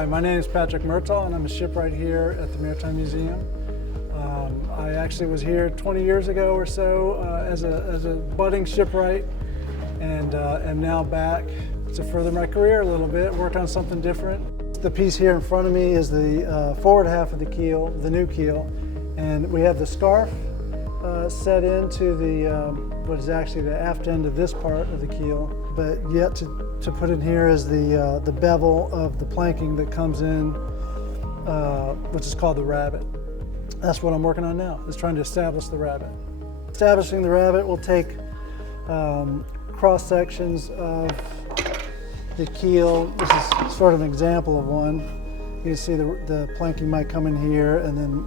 Hi, my name is Patrick Mertaugh and I'm a shipwright here at the Maritime Museum. I actually was here 20 years ago or so as a budding shipwright and am now back to further my career a little bit, work on something different. The piece here in front of me is the forward half of the keel, the new keel, and we have the scarf set into the what is actually the aft end of this part of the keel, but yet to put in here is the bevel of the planking that comes in, which is called the rabbet. That's what I'm working on now, is trying to establish the rabbet. Establishing the rabbet will take cross sections of the keel. This is sort of an example of one. You can see the planking might come in here, and then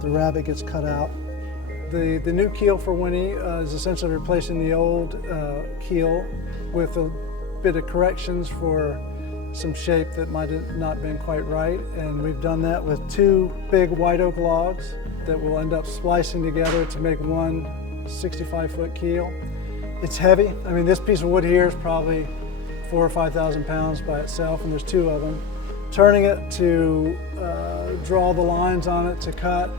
the rabbet gets cut out. The new keel for Winnie is essentially replacing the old keel with a bit of corrections for some shape that might have not been quite right, and we've done that with two big white oak logs that will end up splicing together to make one 65-foot keel. It's heavy. I mean, this piece of wood here is probably 4,000 or 5,000 pounds by itself, and there's two of them. Turning it to draw the lines on it to cut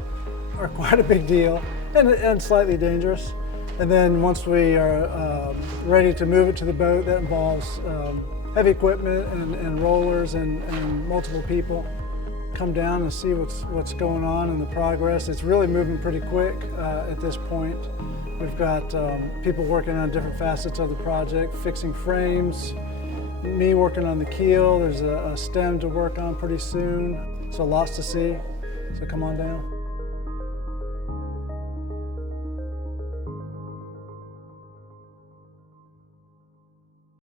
are quite a big deal and slightly dangerous. And then once we are ready to move it to the boat, that involves heavy equipment and rollers and multiple people. Come down and see what's going on and the progress. It's really moving pretty quick at this point. We've got people working on different facets of the project, fixing frames, me working on the keel. There's a stem to work on pretty soon. So lots to see, so come on down.